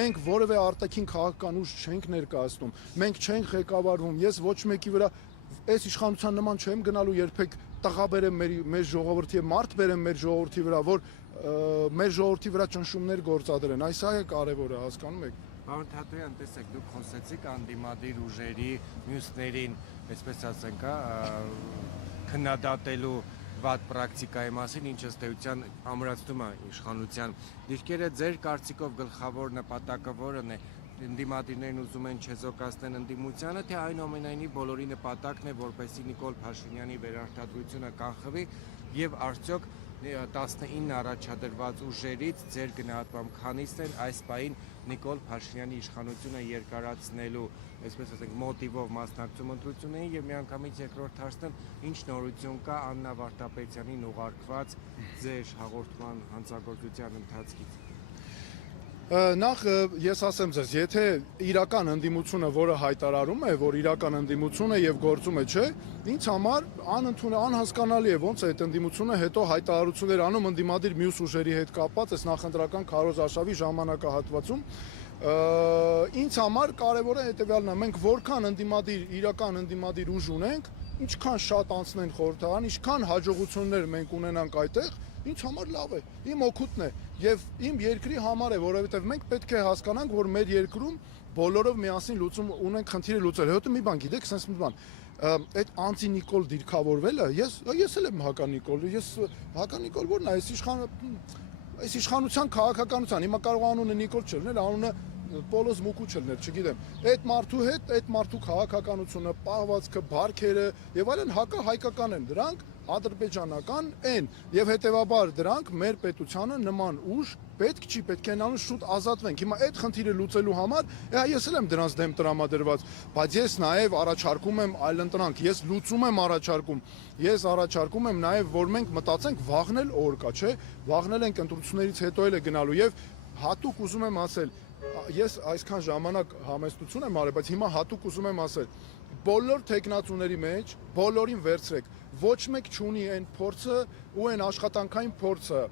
Մենք որևէ արտաքին քաղաքական ուժ չենք ներկայացնում, մենք չենք ղեկավարվում, ես ոչ մեկի վրա այս իշխանության նման չեմ գնալու երբեք տղա բերեմ մեր ժողովրդի, մարդ բերեմ մեր ժողովրդի վրա, որ մեր ժողովրդի վրա ճնշումներ գործադրեն, այս է կարևորը, հասկանում եք։ Պարոն Թաթոյան, տեսեք, դուք խոսեցիք անդիմադիր ուժերի մյուսներին, այսպես ասենք, քննադատելու վատ պրակտիկայի մասին, ինչը ըստ էության ամրացնում է իշխանության դիրքերը, ձեր կարծիքով գլխավոր նպատակը որն է, ընդդիմադիրներն ուզում են չեզոքացնել ընդդիմությանը, թե այնուամենայնիվ բոլորի նպատակն է, որպեսզի Նիկոլ Փաշինյանի վերարտադրությունը կանխվի եւ արդյոք 19 առաջադրված ուժերից ձեր գնահատմամբ քանիսն են այս պահին Նիկոլ Փաշինյանի իշխանությունը երկարացնելու, այսպես ասենք, մոտիվով մասնակցում ընտրություններին եւ միանգամից երկրորդ հարցն ինչ նորություն կա Աննա Վարդապետյանին ուղարկված ձեր հաղորդման հանցագործության ընթացքից։ Նախ ես ասեմ ձեզ, եթե իրական ընդդիմությունը, որը հայտարարում է, որ իրական ընդդիմություն է եւ գործում է, չէ, ինձ համար անհասկանալի է ոնց է այդ ընդդիմությունը հետո հայտարարություններ անում ընդդիմադիր մյուս ուժերի հետ կապված այս նախընտրական քարոզարշավի ժամանակահատվածում։ Ինձ համար կարևորը հետեւյալն է, մենք որքան իրական ընդդիմադիր ուժ ունենք, ինչքան շատ անցնեն խորհրդարան, ինչքան հաջողություններ մենք ունենանք այդտեղ, ինձ համար լավ է, իմ օգուտն է եւ իմ երկրի համար է, որովհետեւ մենք պետք է հասկանանք, որ մեր երկրում բոլորով միասին լուծում ունենք խնդիրը լուծել։ Հետո մի բան գիտեք, sense մի բան, այդ անտի Նիկոլ դիրքավորվելը, ես էլ եմ հակա Նիկոլ, հակա Նիկոլ որն է, այս իշխանության քաղաքականության, հիմա կարող անունը Նիկոլ չլներ, անունը Պոլոս Մուկու չլներ, չգիտեմ։ Այդ մարդու հետ, այդ մարդու քաղաքականությունը, պահվածքը, բարքերը եւ այլն հակահայկական են, դրանք ադրբեջանական են եւ հետեւաբար դրանք մեր պետությանը նման ուժ պետք է նրանց շուտ ազատվենք։ Հիմա այդ խնդիրը լուծելու համար ես էլ եմ դրանց դեմ տրամադրված, բայց ես նաեւ առաջարկում եմ այլընտրանք, ես լուծում եմ առաջարկում, ես առաջարկում եմ նաեւ, որ մենք մտածենք վաղնել օր կա, չէ, վաղնել ենք ընտրություններից հետո էլ է գնալու եւ հատուկ ուզում եմ ասել, ես այսքան ժամանակ համեստություն եմ արել, բայց հիմա հատուկ ուզում եմ ասել, բոլոր տեխնացուների մեջ բոլորին վերցրեք, ոչ մեկ չունի այն փորձը ու այն աշխատանքային փորձը,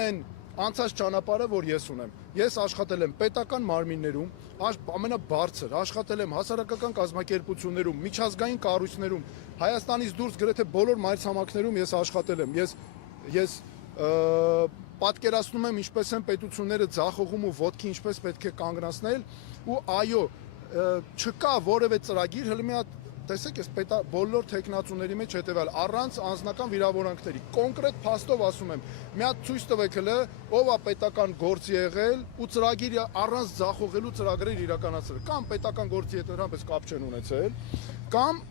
այն անցած ճանապարհը, որ ես ունեմ։ Ես աշխատել եմ պետական մարմիններում, ամենաբարձր, աշխատել եմ հասարակական կազմակերպություններում, միջազգային կառույցներում, Հայաստանից դուրս գրեթե բոլոր մայրցամաքներում ես աշխատել եմ։ Ես պատկերացնում եմ ինչպես են պետությունները ձախողում ու ոտքի ինչպես պետք է կանգնացնել ու այո չկա որևէ ծրագիր հələ մի հատ տեսեք ես բոլոր տեխնացուների մեջ հետեւալ առանց անձնական վիրավորանքների կոնկրետ փաստով ասում եմ մի հատ ցույց տվեք հələ ով է պետական գործ եղել ու ծրագիրը առանց ձախողելու ծրագրեր իրականացրել կամ պետական գործի հետ նրանպես կապ չեն ունեցել կամ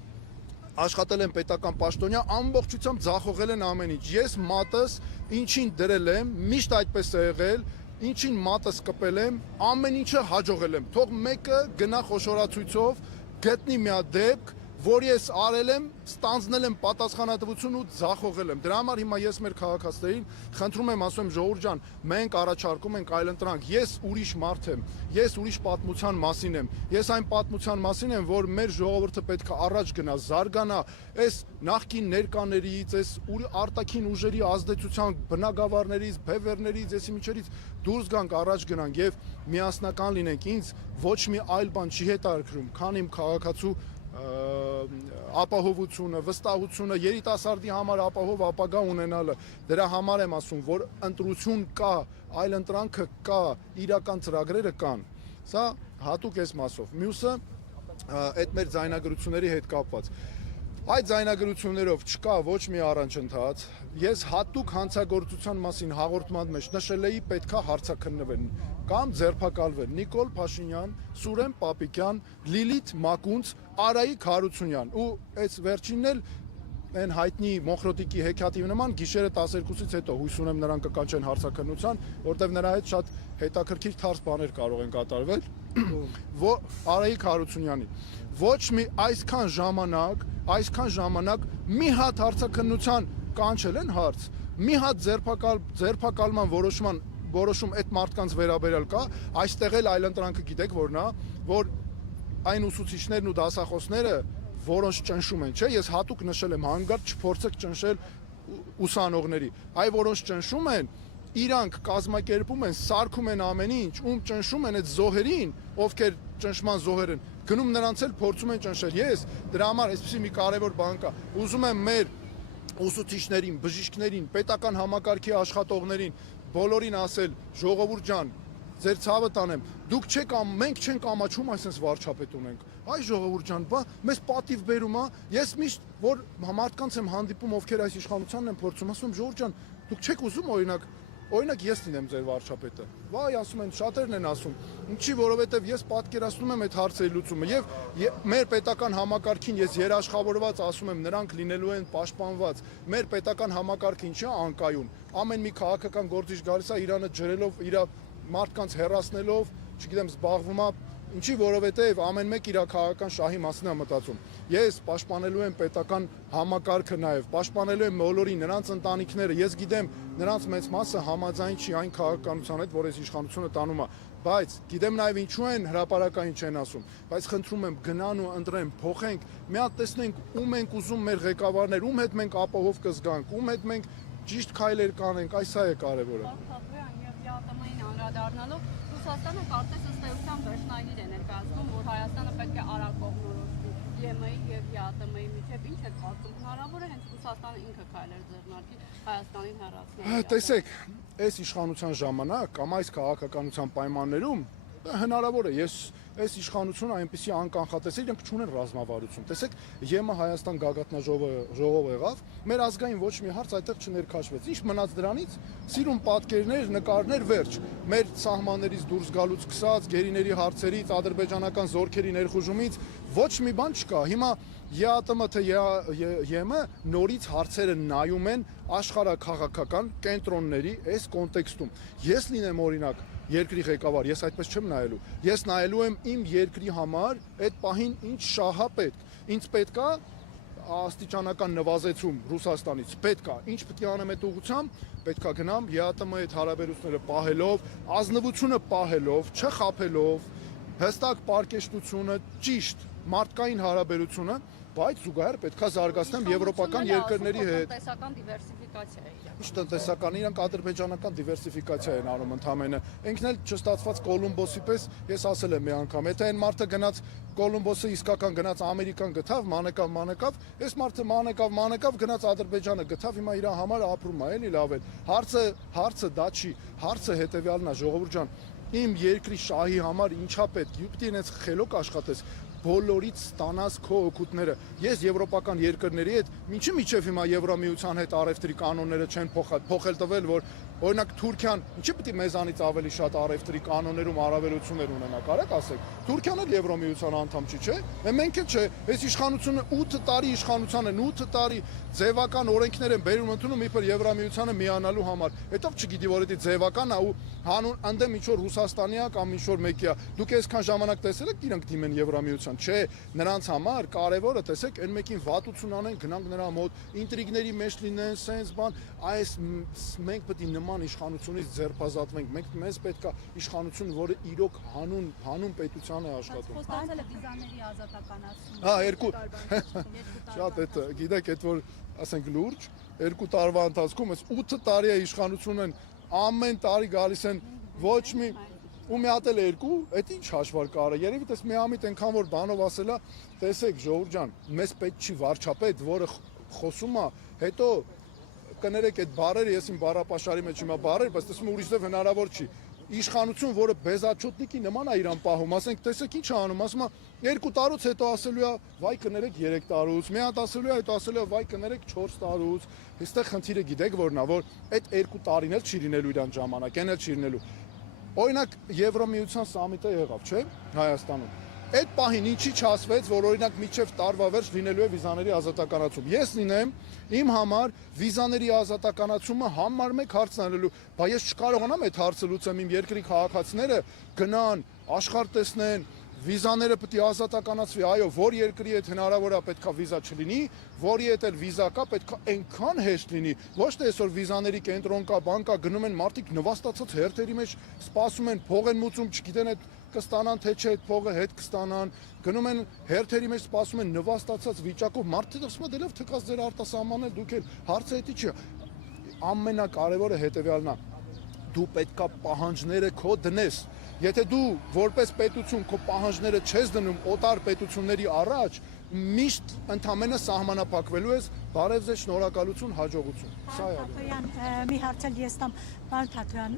աշխատել եմ պետական պաշտոնյա, ամբողջությամբ ձախողել են ամեն ինչ։ Ես մատս ինչին դրել եմ, միշտ այդպես է եղել, ինչին մատս կպել եմ, ամեն ինչը հաջողել եմ։ Թող մեկը գնա խոշորացույցով, գտնի մի հատ դեպք, որ ես արել եմ, ստանձնել եմ պատասխանատվություն ու ձախողել եմ։ Դրա համար հիմա ես մեր քաղաքացիներին խնդրում եմ, ասում եմ ժողովուրդ ջան, մենք առաջարկում ենք այլընտրանք։ Ես ուրիշ մարդ եմ, ես ուրիշ պատմության մասին եմ։ Ես այն պատմության մասին եմ, որ մեր ժողովուրդը պետք է առաջ գնա, զարգանա, այս նախկին ներկաներից, այս արտաքին ուժերի ազդեցության բնագավառներից, բևեռներից, այսի միջերից դուրս գանք, առաջ գնանք եւ միասնական լինենք։ Ինձ ոչ մի այլ բան չի հետաքրքրում, քան իմ քաղաքացու ապահովությունը, վստահությունը, երիտասարդի համար ապահով ապագա ունենալը։ Դրա համար եմ ասում, որ ընտրություն կա, այլ ընտրանքը կա, իրական ծրագրերը կան։ Սա հատուկ էս մասով։ Մյուսը այդ մեր ձայնագրությունների հետ կապված։ Այդ ձայնագրություններով չկա ոչ մի առանջընթաց։ Ես հատուկ հանցագործության մասին հաղորդման մեջ նշել էի պետքա հարցաքննվեն կամ ձերբակալվեն Նիկոլ Փաշինյան, Սուրեն Պապիկյան, Լիլիթ Մակունց, Արայիկ Հարությունյան ու այս վերջինն էլ այն հայտնի Մոխրոտիկի հեքիաթի նման գիշերը 12-ից հետո հույս ունեմ նրանք կկանչեն հարցաքննության, որտեղ նրա հետ շատ հետաքրքիր թարս բաներ կարող են կատարվել։ Արայիկ Հարությունյանի ոչ մի այսքան ժամանակ մի հատ հարցաքննության կանչել են հարց, մի հատ ձերբակալման որոշում այդ մարդկանց վերաբերյալ կա, այստեղ էլ այլընտրանքը գիտեք որն է, որ այն ուսուցիչներն ու դասախոսները, որոնց ճնշում են, չէ, ես հատուկ նշել եմ հանգարտ չփորձեք ճնշել ուսանողների, այ որոնց ճնշում են իրանք կազմակերպում են, սարքում են ամեն ինչ, ճնշում են այդ զոհերին, ովքեր ճնշման զոհեր են, գնում նրանց էլ փորձում են ճնշել։ Ես դրա համար այսպեսի մի կարևոր բան կա։ Ուզում եմ մեր ուսուցիչներին, բժիշկներին, պետական համակարգի աշխատողներին, բոլորին ասել, ժողովուրդ ջան, ձեր ցավը տանեմ, դուք չեք մենք չենք ամաչում այսպես վարչապետ ունենք։ Այ ժողովուրդ ջան, բա մեզ պատիվ բերում է։ Ես միշտ որ մարդկանց եմ հանդիպում, ովքեր այս իշխանությանն են փորձում, ասում եմ ժողովուրդ ջան, դուք չեք ուզում օրինակ ես լինեմ ձեր վարչապետը։ Վայ, ասում են, շատերն են ասում։ Ինչի, որովհետև ես պատկերացնում եմ այդ հարցերի լուծումը եւ մեր պետական համակարգին ես երաշխավորված ասում եմ, նրանք լինելու են պաշտպանված։ Մեր պետական համակարգը ինչի է անկայուն։ Ամեն մի քաղաքական գործիչ գալիս է Իրանը ջրելով, իր մարդկանց հեռացնելով, չգիտեմ, զբաղվում է, ինչի, որովհետև ամեն մեկ իր քաղաքական շահի մասին է մտածում։ Ես պաշտպանելու եմ պետական համակարգը նաև, պաշտպանելու եմ բոլորի նրանց ընտանիքները։ Ես գիտեմ, նրանց մեծ մասը համաձայն չի այն քաղաքականության հետ, որ այս իշխանությունը տանում է, բայց գիտեմ նաև ինչու են հրապարակային չեն ասում, բայց խնդրում եմ գնան ու ընտրեն, փոխենք, մի հատ տեսնենք ում ենք ուզում մեր ղեկավարներ, ում հետ մենք ապահով կզգանք, ում հետ մենք ճիշտ քայլեր կանենք, այս է կարևորը։ Անդրադառնալով Ռուսաստանը կարծես ըստ էության վերջնագիր է ներկայացնում, որ Հայաստանը պետք է արագ կողմնորոշվի ԵՄ-ի եւ ԵԱՏՄ-ի միջեւ, ինչ է կարծում, հնարավոր է հենց Ռուսաստանը ինքը քայլեր ձեռնարկի Հայաստանին հեռացնել։ Տեսեք, այս իշխանության ժամանակ կամ այս քաղաքականության պայմաններում հնարավոր է, ես այս իշխանությունը այնպեսի անկանխատեսել, իրենք չունեն ռազմավարություն։ Տեսեք, ԵՄ Հայաստան գագաթնաժողով եղավ, մեր ազգային ոչ մի հարց այդտեղ չներքաշվեց։ Ինչ մնաց դրանից։ Սիրուն պատկերներ, նկարներ, վերջ։ Մեր սահմաններից դուրս գալուց սկսած, գերիների հարցերից, ադրբեջանական զորքերի ներխուժումից ոչ մի բան չկա։ Հիմա ԵԱՏՄ թե ԵՄ նորից հարցերը նայում են աշխարհաքաղաքական կենտրոնների այս կոնտեքստում։ Ես լինեմ օրինակ երկրի ղեկավար, ես այդպես չեմ նայելու։ Ես նայելու եմ իմ երկրի համար այդ պահին ինչ շահ է պետք։ Ինձ պետք է աստիճանական նվազեցում Ռուսաստանից, պետք է, ինչ պետք է անեմ այդ ուղղությամբ, պետք է գնամ ԵԱՏՄ-ի հետ հարաբերությունները պահելով, ազնվությունը պահելով, չխաբելով, հստակ պարկեշտությունը, ճիշտ մարդկային հարաբերությունը, բայց զուգահեռ պետք է զարգացնեմ եվրոպական երկրների հետ։ Տնտեսական դիվերսիֆիկացիա է։ Ինչ տնտեսական, իրանք ադրբեջանական դիվերսիֆիկացիա են անում ընդամենը։ Ինքն էլ չստացված Կոլումբոսի պես, ես ասել եմ մի անգամ, եթե այն մարդը գնաց Կոլումբոսը իսկական գնաց Ամերիկան գտավ, մանեկավ, այս մարդը մանեկավ գնաց Ադրբեջանը գտավ, հիմա իր համար ապրում է, էլի լավ է։ Հարցը դա չի, հարցը հետեւյալն է, ժողովուրդ ջան, իմ երկրի շահի համար ինչա պետք, դու ինձ խելոք աշխատես, բոլորից ստանաս քո օգուտները։ Ես եվրոպական երկրների հետ ինչի միջև հիմա Եվրամիության հետ առևտրի կանոնները չեն փոխել տվել, որ օրինակ Թուրքիան ինչի պետք է մեզանից ավելի շատ առևտրի կանոններում առավելություններ ունենա, կարեք ասեք։ Թուրքիան էլ Եվրամիության անդամ չի, չէ՞։ Մենք էլ չէ։ Այս իշխանությունը 8 տարի իշխանության են, 8 տարի ձևական օրենքներ են բերում ընդունում իբր Եվրամիությանը միանալու համար։ Հետո չգիտի որ դա ձևական է ու հանուն ընդդեմ ինչ որ Ռուսաստանիա կամ ինչ որ մեկիա։ Դուք այսքան ժամանակ տեսել եք իրանք դիմեն Եվրամիության, չէ։ Նրանց համար կարևորը տեսեք այն մեկին վատություն անեն, գնանք նրա մոտ, ինտրիգների մեջ լինեն, սենց բան, այս մենք պետք է նման իշխանությունից ձերբազատվենք։ Մեզ պետք է իշխանություն, որը իրոք հանուն պետության է աշխատում։ Խոստացել է վիզաների ազատականացում։ Հա, երկու շատ է, գիտեք, այդ որ ասենք լուրջ, 2 տարվա ընթացքում այս 8 տարի է իշխանություն են, ամեն տարի գալիս են ոչ մի ու մի հատ էլ երկու, այդ ինչ հաշվար կարը։ Երևի դες մի ամիտ այնքան որ բանով ասելա, տեսեք ժողովուրդ ջան, մեզ պետք չի վարչապետ, որը խոսում է, հետո կներեք այդ բառերը, ես իմ բառապաշարի մեջ հիմա բառեր, բայց տեսնում եմ ուրիշ ձև հնարավոր չի։ Իշխանություն, որը բեզաչոտնիկի նման է իրան պահում, ասենք, տեսեք ինչ է անում, ասում է 2 տարուց հետո ասելու է, վայ կներեք 3 տարուց, մի հատ ասելու է, հետո ասելու է, վայ կներեք 4 տարուց։ Այստեղ խնդիրը գիտեք որն է, որ այդ 2 տարին էլ չի լինելու իրան ժամանակ, այն էլ չի լինելու։ Օրինակ Եվրամիության սամիտը եղավ, չէ՞, Հայաստանում։ Այդ պահին ինչի չասվեց, որ օրինակ միջև տարվա վերջ լինելու է վիզաների ազատականացում։ Ես լինեմ, իմ համար վիզաների ազատականացումը համար մեկ հարցն անելու, բայց ես չկարողանամ այդ հարցը լուծեմ, իմ երկրի քաղաքացիները գնան, աշխարհ տեսնեն, վիզաները պետք է ազատականացվի, այո, որ երկրի հետ հնարավոր է պետքա վիզա չլինի, որի հետ էլ վիզա կա, պետքա այնքան հեշտ լինի, ոչ թե այսօր վիզաների կենտրոն կա, բան կա, գնում են մարդիկ նվաստացած հերթերի մեջ սպասում են, փող են մուծում, չգիտեն այդ կստանան թե չէ, այդ փողը հետ կստանան, գնում են հերթերի մեջ սպասում են նվաստացած վիճակով, մարդիկ ասում են դելով թքած ձեր արտասահմաններ, դուք էլ հարցը էդի չի։ Ամենակարևորը հետևյալն է։ դու պետքա պահանջները քո դնես։ Եթե դու որպես պետություն քո պահանջները չես դնում օտար պետությունների առաջ, միշտ ընդամենը սահմանափակվելու ես, բարև ձեզ, շնորհակալություն, հաջողություն։ Սա է։ Թաթոյան, մի հարցել ես տամ, պարոն Թաթոյան,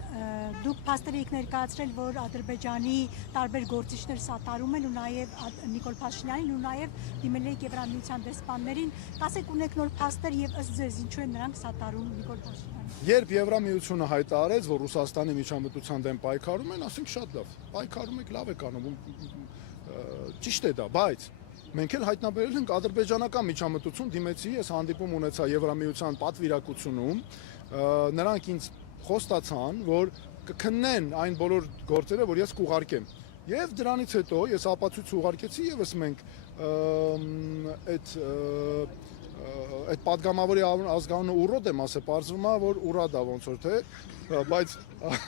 դուք փաստեր եք ներկայացրել, որ Ադրբեջանի տարբեր գործիչներ սատարում են ու նաև Նիկոլ Փաշինյանին ու նաև դիմել եք Եվրամիության դեսպաններին, ասեք ունեք նոր փաստեր եւ ըստ ձեզ ինչու են նրանք սատարում Նիկոլ Փաշինյանին։ Երբ Եվրամիությունը հայտարարեց, որ Ռուսաստանի միջամտության դեմ պայքարում են, ասենք շատ լավ, պայքարում եք, լավ եք անում, ճիշտ է դա, բայց մենք էլ հայտնաբերել ենք ադրբեջանական միջամտություն, դիմեցի, ես հանդիպում ունեցա Եվրամիության պատվիրակությունում, նրանք ինձ խոստացան, որ կքննեն այն բոլոր գործերը, որ ես կուղարկեմ։ Եվ դրանից հետո ես ապացույց ուղարկեցի եւս մենք այդ падգամավորի ազգանունը Ուրոդ եմ ասել, պարզվում է, որ Ուրադա ոնց որ թե, բայց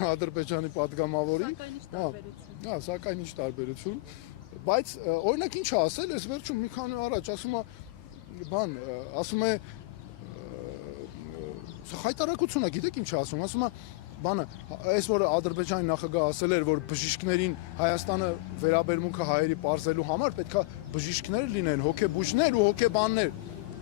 Ադրբեջանի падգամավորի, սակայն ինչ տարբերություն, բայց օրինակ ինչ ասել, ես վերջում մի քանի առաջ ասում է հայտարարությունը, գիտեք ինչ ասում, ասում է բանը, այս որ Ադրբեջանի նախագահը ասել էր, որ բժիշկներին Հայաստանը վերաբերմունքը հայերի պարզելու համար պետքա բժիշկներ լինեն, հոգեբույժներ ու հոգեբաններ։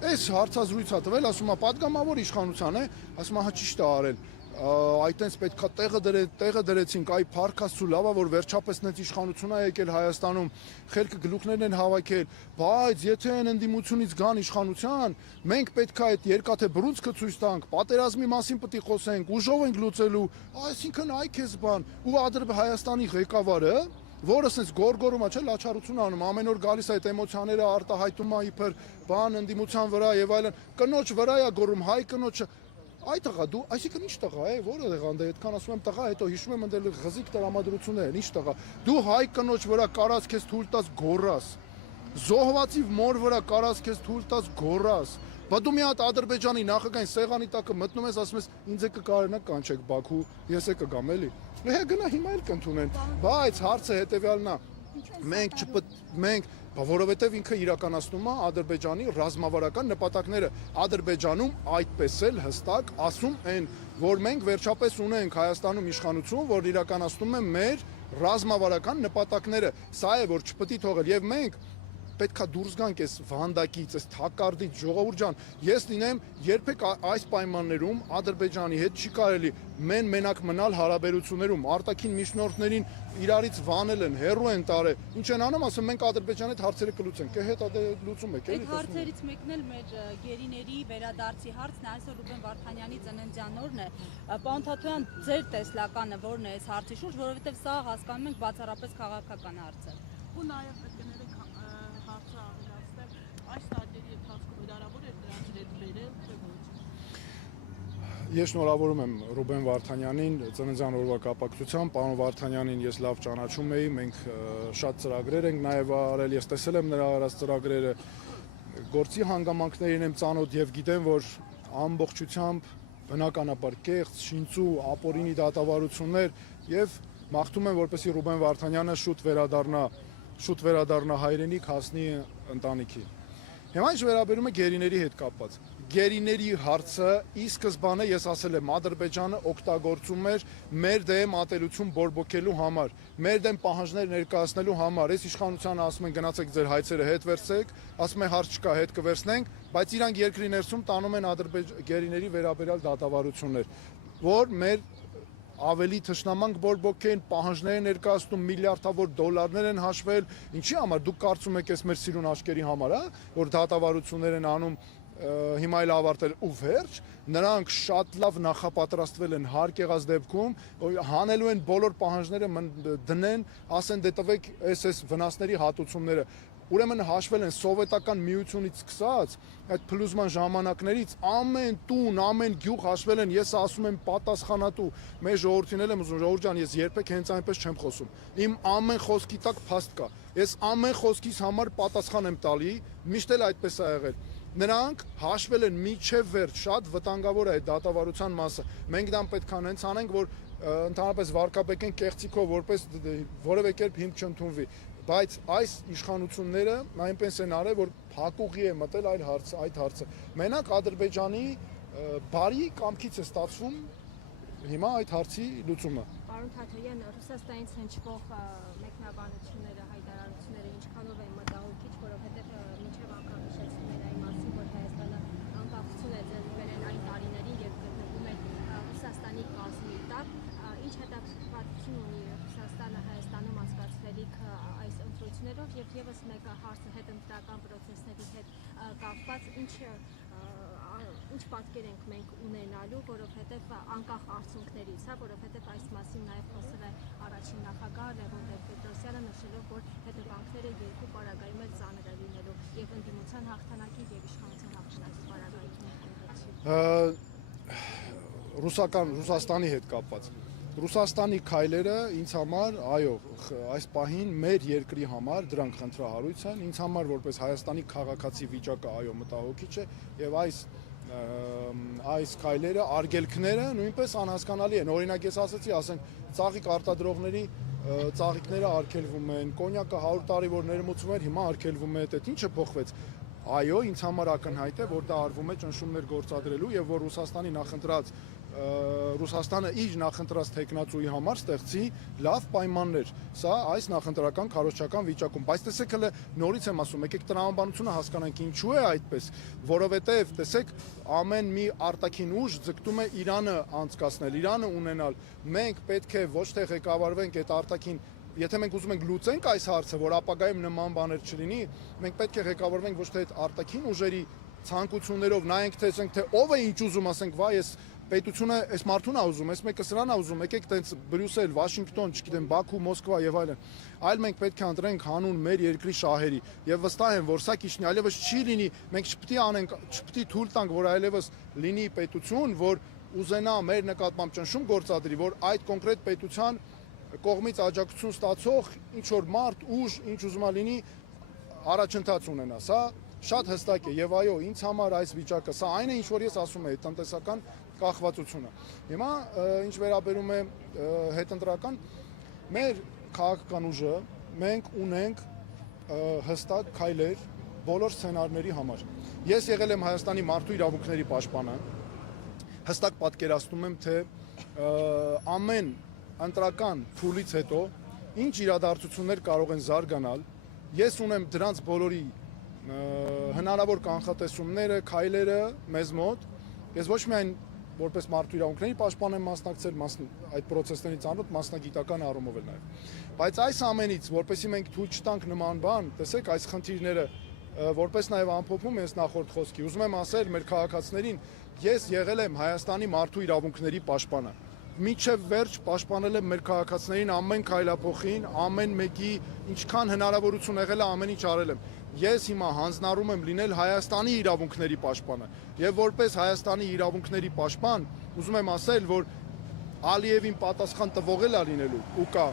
Այս հարցազրույցը տվել, ասում է падգամավոր իշխանության է, ասում է հա ճիշտ է արել, այտենց պետքա տեղը դրեցինք, այ փառքաստու լավ է, որ վերջապես նենց իշխանություն է եկել Հայաստանում, խելքը գլուխներն են հավաքել, բայց եթե են ընդդիմությունից գան իշխանության, մենք պետքա այդ երկաթե բռունցքը ցույց տանք, պատերազմի մասին պետք է խոսենք, ուժով ենք լուծելու, այսինքն այ քեզ բան, ու Հայաստանի ղեկավարը որը ասես գորգորում է, չէ, լաչարություն անում, ամեն օր գալիս է այդ էմոցիաները արտահայտում է իբր բան ընդդիմության վրա եւ այլն, կնոջ վրա է գոռում, հայ կնոջը, այ տղա դու, այսինքն ինչ տղա է, որը տղան դե այդքան ասում եմ տղա, հետո հիշում եմ ընդել ղզիկ տրամադրություններ են, ինչ տղա, դու հայ կնոջ վրա կարած քեզ թույլ տաս գոռաս, զոհվածի մոր վրա կարած քեզ թույլ տաս գոռաս, բա դու մի հատ Ադրբեջանի նախագահային սեղանի տակը մտնում ես, ասում ես ինձ է կկարենա կանչեք Բաքու, ես է կգամ էլի, գնա հիմա էլ կընդունեն, բայց հարցը հետեւյալն է, մենք որովհետև ինքը իրականացնում է Ադրբեջանի ռազմավարական նպատակները, Ադրբեջանում այդպես էլ հստակ ասում են, որ մենք վերջապես ունենք Հայաստանում իշխանություն, որ իրականացնում է մեր ռազմավարական նպատակները, սա է որ չպետք է թողել եւ մենք պետքա դուրս գանք այս վանդակից, այս թակարդից, ժողովուրդ ջան, ես լինեմ երբեք այս պայմաններում Ադրբեջանի հետ չի կարելի մենակ մնալ հարաբերություններում, արտաքին միջնորդներին իրարից վանել են, հեռու են տարել, ինչ են անում, ասում մենք Ադրբեջանի հետ հարցերը կլուծենք, հետո լուծում եք, էլի։ Այդ հարցերից մեկն էլ մեր գերիների վերադարձի հարցն է, այսօր Ռուբեն Վարդանյանի ծննդյան օրն է, պարոն Թաթոյան, ձեր տեսլականը որն է այս հարցի շուրջ, որովհետև սա հասկանում ենք բացառապես քաղաքական հարց է։ Ու նաև կներեք հարցը ավելացնել, այս տարիների ընթացքում հնարավոր է դրանց հետ բերել, թե ոչ։ Ես շնորհավորում եմ Ռուբեն Վարդանյանին ծննդյան օրվա կապակցությամբ, պարոն Վարդանյանին ես լավ ճանաչում էի, մենք շատ ծրագրեր ենք նաև արել, ես տեսել եմ նրա արած ծրագրերը, գործի հանգամանքներին եմ ծանոթ եւ գիտեմ, որ ամբողջությամբ բնականաբար կեղծ, շինծու, ապօրինի դատավարություններ եւ մաղթում եմ, որպեսզի Ռուբեն Վարդանյանը շուտ վերադառնա հայրենիք, հասնի ընտանիքի։ Հիմա ինչ վերաբերում է գերիների հետ կապված։ Գերիների հարցը ի սկզբանե ես ասել եմ Ադրբեջանը օգտագործում էր մեր դեմ ատելություն բորբոքելու համար, մեր դեմ պահանջներ ներկայացնելու համար։ Այս իշխանությանը ասում են գնացեք ձեր հայցերը հետ վերցեք, ասում են հարց չկա, հետ կվերցնենք, բայց իրանք երկրի ներսում տանում են գերիների վերաբերյալ դատավարություններ, որ մեր ավելի թշնամանք բորբոքեն, պահանջներ ներկայացնում, միլիարդավոր դոլարներ են հաշվել, ինչի համար դուք կարծում եք այս մեր սիրուն աշկերի համար, որ դատավարություններ են անում, հիմա էլ ավարտել ու վերջ, նրանք շատ լավ նախապատրաստվել են հարկ եղած դեպքում, հանելու են բոլոր պահանջները դնեն, ասեն դե տվեք այս վնասների հատուցումները։ Ուրեմն հաշվել են սովետական միությունից սկսած, այդ փլուզման ժամանակներից ամեն տուն, ամեն գյուղ հաշվել են, ես ասում եմ պատասխանատու, մեր ժողովրդին եմ ուզում, ժողովուրդ ջան, ես երբեք հենց այնպես չեմ խոսում։ Իմ ամեն խոսքի տակ փաստ կա։ Ես ամեն խոսքիս համար պատասխան եմ տալի, միշտ էլ այդպես է եղել։ Նրանք հաշվել են միջև վերջ, շատ վտանգավոր է այդ դատավարության մասը։ Մենք դա պետք է հենց անենք, որ ընդհանրապես վարկաբեկեն կեղծիքով, որպես որևէ կերպ հիմք չընդունվի։ Բայց այս իշխանությունները այնպես են արել, որ փակուղի է մտել այդ հարցը։ Մենակ Ադրբեջանի բարի կամքից է ստացվում հիմա այդ հարցի լուծումը։ Պարոն Թաթոյան, Ռուսաստանից հնչվող մեկնաբանությունները, հայտարարությունները ինչքանով են մտահոգիչ, որովհետև մինչև անգամ հիշեցնում են այն մասին, որ Հայաստանը անկախություն է ձեռնբերել այն տարիներին, երբ գտնվում էր Ռուսաստանի կազմի տակ, ինչ հետաքրքրություն ունի Ռուսաստանը Հայաստանում անցկացվելիք այս ընտրություններով եւ եւս մեկ հարցը հետընտրական process-ների հետ կապված, ինչ պատկեր ենք մենք ունենալու, որովհետև անկախ արդյունքներից, որովհետև այս մասին նաև խոսել է առաջին նախագահ Լևոն Տեր-Պետրոսյանը, նշելով, որ հետևանքները երկու պարագայում էլ ծանր է լինելու եւ ընդդիմության հաղթանակի եւ իշխանության հաղթանակի պարագայում։ Ռուսաստանի հետ կապված։ Ռուսաստանի քայլերը ինձ համար, այո, այս պահին մեր երկրի համար դրանք խնդրահարույց են, ինձ համար որպես Հայաստանի քաղաքացի վիճակը այո մտահոգիչ է եւ այս քայլերը, արգելքները նույնպես անհասկանալի են։ Օրինակ ես ասացի, ասենք, ծաղիկ արտադրողների ծաղիկները արգելվում են, կոնյակը 100 տարի որ ներմուծվում էր, հիմա արգելվում է, դա ինչը փոխվեց։ Այո, ինձ համար ակնհայտ է, որ դա արվում է ճնշումներ գործադրելու եւ որ Ռուսաստանը իր նախընտրած տեխնացուի համար ստեղծի լավ պայմաններ։ Սա այս նախընտրական քարոզչական վիճակում, բայց տեսեք հələ նորից եմ ասում, եկեք տրամաբանությունը հասկանանք ինչու է այդպես, որովհետեւ տեսեք ամեն մի արտաքին ուժ ձգտում է Իրանը անցկացնել, Իրանը ունենալ։ Մենք պետք է ոչ թե ղեկավարվենք այդ արտաքին, եթե մենք ուզում ենք լուծենք այս հարցը, որ ապագայում նման բաներ չլինի, մենք պետք է ղեկավարվենք ոչ թե այդ արտաքին ուժերի ցանկություններով, նայենք թե ասենք թե ով է ինչ ուզում, ասենք վայ ես պետությունը այս մարդուն է ուզում, այս մեկը սրան է ուզում, եկեք տենց Բրյուսել, Վաշինգտոն, չգիտեմ, Բաքու, Մոսկվա եւ այլն։ Այլ մենք պետք է ընտրենք հանուն մեր երկրի շահերի եւ վստահ եմ, որ սա քիչնի այլևս չի լինի, մենք չպետք է թույլ տանք, որ այլևս լինի պետություն, որ ուզենա մեր նկատմամբ ճնշում գործադրի, որ այդ կոնկրետ պետության կողմից աջակցություն ստացող ինչ որ մարդ, ուժ, ինչ ուզում է լինի, առաջընթաց ունենա։ Սա շատ հստակ է եւ այո, ինձ համար այս վիճակը, սա այն է, ինչ որ ես ասում եմ, տնտեսական կախվածությունը։ Հիմա ինչ վերաբերում է հետընտրական, մեր քաղաքական ուժը մենք ունենք հստակ քայլեր բոլոր սցենարների համար։ Ես եղել եմ Հայաստանի մարդու իրավունքների պաշտպանը, հստակ պատկերացնում եմ, թե ամեն ընտրական փուլից հետո ինչ իրադարձություններ կարող են զարգանալ։ Ես ունեմ դրանց բոլորի հնարավոր կանխատեսումները, քայլերը մեզ մոտ։ Ես ոչ միայն որպես մարդու իրավունքների պաշտպան եմ մասնակցել այդ process-ներից անոտ մասնագիտական առումով էլ նաև։ Բայց այս ամենից, որպեսզի մենք թույլ չտանք նման բան, տեսեք, այս խնդիրները որպես նաև ամփոփում ես նախորդ խոսքի, ուզում եմ ասել մեր քաղաքացիներին, ես եղել եմ Հայաստանի մարդու իրավունքների պաշտպանը։ Մինչև վերջ պաշտպանել եմ մեր քաղաքացիներին ամեն քայլափոխին, ամեն մեկի ինչքան հնարավորություն եղել է ամեն ինչ արել եմ։ Ես հիմա հանձնառում եմ լինել Հայաստանի իրավունքների պաշտպանը եւ որպես Հայաստանի իրավունքների պաշտպան ուզում եմ ասել, որ Ալիևին պատասխան տվող էլ է լինելու ու կա։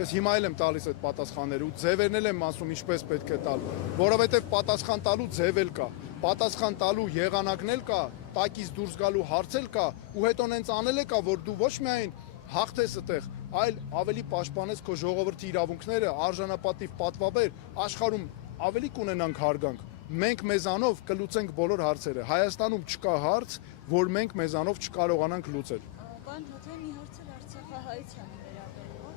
Ես հիմա էլ եմ տալիս այդ պատասխանները ու ձևերն էլ եմ ասում ինչպես պետք է տալ, որովհետեւ պատասխան տալու ձև էլ կա, պատասխան տալու եղանակն էլ կա, տակից դուրս գալու հարց էլ կա ու հետո նենց անել է կա, որ դու ոչ միայն հաղթես այդտեղ, այլ ավելի պաշտպանես քո ժողովրդի իրավունքները, արժանապատիվ պատվաբեր, աշխարհում ավելի կունենանք հարգանք։ Մենք մեզանով կլուծենք բոլոր հարցերը։ Հայաստանում չկա հարց, որ մենք մեզանով չկարողանանք լուծել։ Պարոն Թաթոյան, մի հարց էլ Արցախահայությանը վերաբերող,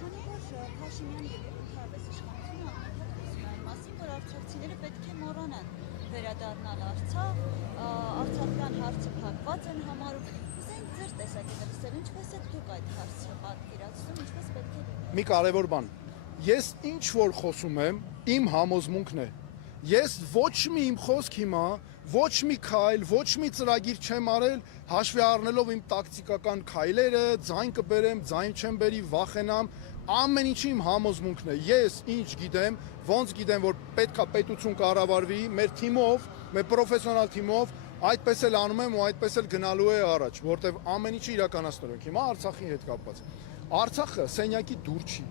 քանի որ Փաշինյանը եւ ընդհանրապես իշխանությունը խոսում են մասին, որ արցախցիները պետք է մոռանան վերադառնալ Արցախ, արցախյան հարցը փակված են համարում։ Ուզենք ձեր տեսակետը լսել, ինչպես եք դուք այդ հարցը պատկերացնում, ինչպես պետք է լինի։ Մի կարևոր բան։ Ես ինչ որ խոսում եմ, իմ համոզմունքն է։ Ես ոչ մի իմ խոսք հիմա, ոչ մի քայլ, ոչ մի ծրագիր չեմ արել, հաշվի առնելով իմ տակտիկական քայլերը, ձայն կբերեմ, ձայն չեմ բերի, վախենամ, ամեն ինչի իմ համոզմունքն է։ Ես ինչ գիտեմ, ոնց գիտեմ, որ պետքա պետություն կառավարվի մեր թիմով, մեր պրոֆեսիոնալ թիմով, այդպես էլ անում եմ ու այդպես էլ գնալու է առաջ, որտեվ ամեն ինչը իրականացնելու ենք։ Հիմա Արցախի հետ կապված։ Արցախը սենյակի դուր չի։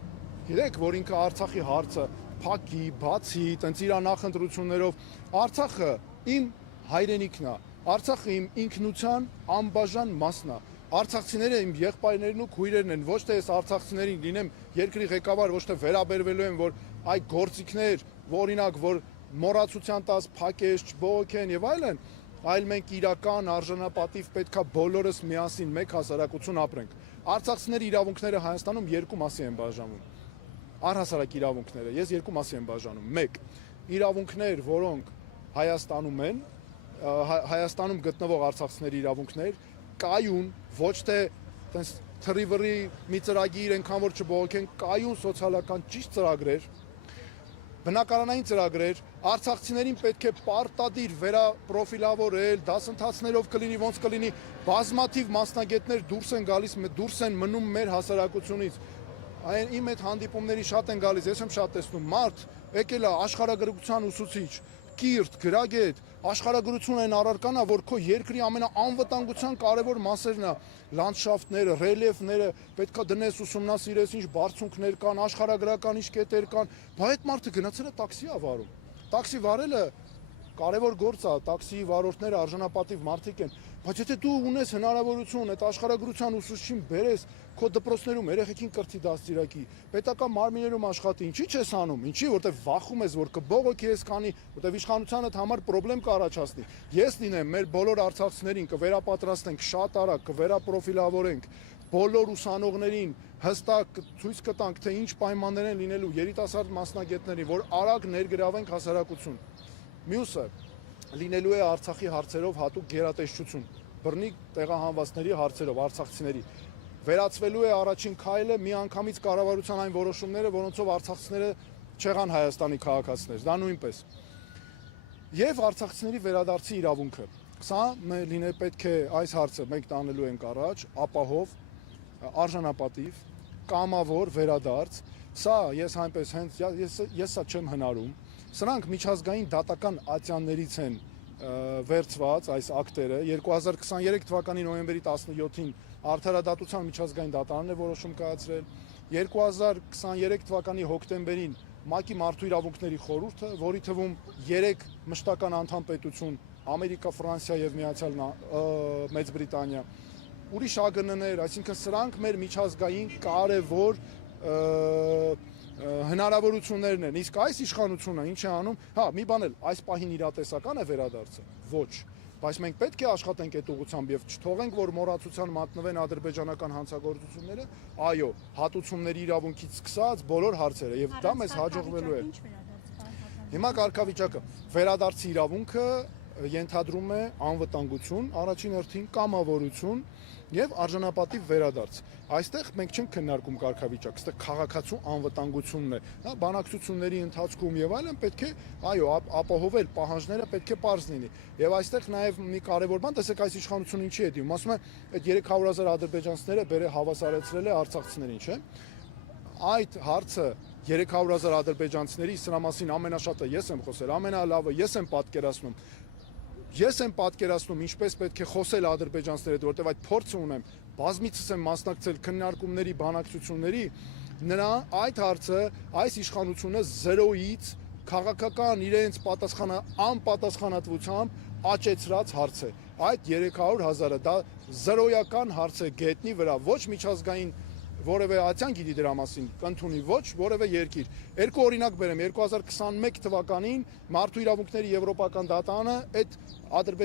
Գիտեք, որ ինքը Արցախի հարցը փակի, բացի, տենց իր նախընտրություններով Արցախը իմ հայրենիքն է, Արցախը իմ ինքնության անբաժան մասն է։ Արցախցիները իմ եղբայրներն ու քույրերն են, ոչ թե ես արցախցիներին լինեմ երկրի ղեկավար, ոչ թե վերաբերվելու եմ, որ այ գործիքներ, օրինակ, որ մոռացության տաս, փակես, չբողոքեն եւ այլն, այլ մենք իրական արժանապատիվ պետքա բոլորս միասին մեկ հասարակություն ապրենք։ Արցախցիների իրավունքները Հայաստանում երկու մասի են բաժանվում։ Առհասարակ իրավունքները ես երկու մասի եմ բաժանում։ Մեկ, իրավունքներ, որոնք Հայաստանում են, Հայաստանում գտնվող արցախցիների իրավունքներ, կայուն, ոչ թե տենց թրիվրի մի ծրագիր այնքան որ չբողոքեն, կայուն սոցիալական ճիշտ ծրագրեր, բնակարանային ծրագրեր, արցախցիներին պետք է պարտադիր վերապրոֆիլավորել, դասընթացներով կլինի, ոնց կլինի, բազմաթիվ մասնագետներ դուրս են գալիս, դուրս են մնում մեր հասարակությունից։ Իմ այդ հանդիպումների շատ են գալիս, ես եմ շատ տեսնում, մարդ եկել է աշխարհագրության ուսուցիչ, կիրթ, գրագետ, աշխարհագրություն են առարկանա, որ քո երկրի ամենաանվտանգության կարևոր մասերն է, լանդշաֆտները, ռելիեֆները, պետքա դնես ուսումնասիրես, ինչ բարձունքներ կան, աշխարհագրական ինչ կետեր կան, բայց այդ մարդը գնացել է տաքսի ա վարում։ Տաքսի վարելը կարևոր գործ է, տաքսիի վարորդները արժանապատիվ մարդիկ են, բայց եթե դու ունես հնարավորություն այդ աշխարհագրության ուսուցչին բերես քո դպրոցներում երեխեքին կրթի դաստիարակի, պետական մարմիններում աշխատի, ինչի՞ չես անում, ինչի, որտեվ վախում ես, որ կբողոքի ես քանի, որտեվ իշխանությանդ համար խնդրեմ կառաջացնի։ Ես լինեմ, մեր բոլոր արցախցիներին կվերապատրաստենք շատ արագ, կվերապրոֆիլավորենք, բոլոր ուսանողներին հստակ ցույց կտանք, թե ինչ պայմաններ են լինելու երիտասարդ մասնագետների, որ արագ ներգրավենք հասարակություն։ Մյուսը լինելու է Արցախի հարցերով հատուկ գերատեսչություն, բռնի տեղահանվածների հարցերով արցախցիների։ Վերացվելու է առաջին քայլը միանգամից կառավարության այն որոշումները, որոնցով արցախցիները չեղան Հայաստանի քաղաքացիներ, դա նույնպես։ Եվ արցախցիների վերադարձի իրավունքը։ Սա պետք է այս հարցը մենք տանելու ենք առաջ, ապահով, արժանապատիվ, կամավոր վերադարձ։ Սա ես այնպես հենց ես սա չեմ հնարում։ Սրանք միջազգային դատական ատյաններից են վերցված այս ակտերը 2023 թվականի նոյեմբերի 17-ին Արդարադատության միջազգային դատարանն է որոշում կայացրել 2023 թվականի հոկտեմբերին ՄԱԿ-ի մարդու իրավունքների խորհուրդը, որի թվում 3 մշտական անդամ պետություն Ամերիկա, Ֆրանսիա եւ Մեծ Բրիտանիա, ուրիշ ԱԳՆ-ներ, այսինքն սրանք մեր միջազգային կարևոր հնարավորություններն են, իսկ այս իշխանությունը ինչ է անում, մի բան էլ, այս պահին իրատեսական է վերադարձը, ոչ, բայց մենք պետք է աշխատենք այդ ուղղությամբ եւ չթողենք, որ մոռացության մատնվեն ադրբեջանական հանցագործությունները, այո, հատուցումների իրավունքից սկսած բոլոր հարցերը եւ դա մեզ հաջողվելու է։ Հիմա կարգավիճակը, վերադարձի իրավունքը ենթադրում է անվտանգություն, առաջին հերթին կամավորություն եւ արժանապատիվ վերադարձ։ Այստեղ մենք չենք քննարկում կարգավիճակ, այստեղ քաղաքացու անվտանգությունն է, բանակցությունների ընթացքում եւ այլն պետք է, այո, ապահովել պահանջները պետք է པարզ լինի։ Եվ այստեղ նաեւ մի կարեւոր բան, տեսեք այս իշխանությունը ինչի է դիմում, ասում է այդ 300,000 ադրբեջանցիները բերե հավասարեցրել է արցախցիներին, չէ՞։ Այդ հարցը 300,000 ադրբեջանցիների սրա մասին ամենաշատը ես եմ խոսել, ամենալավը ես եմ պատկերացնում։ Ես եմ պատկերացնում ինչպես պետք է խոսել ադրբեջանցիների հետ, որտեղ այդ փորձը ունեմ, բազմիցս եմ մասնակցել քննարկումների, բանակցությունների, նրա այդ հարցը, այս իշխանությունը 0-ից քաղաքական իրենց անպատասխանատվությամբ աճեցրած հարց է։ Այդ 300,000-ը դա զրոյական հարց է գետնի վրա, ոչ միջազգային որևէ ատյան գիտի դրա մասին, կընդունի ոչ որևէ երկիր։ Երկու օրինակ բերեմ, 2021 թվականին Մարդու իրավունքների եվրոպական դատարանը այդ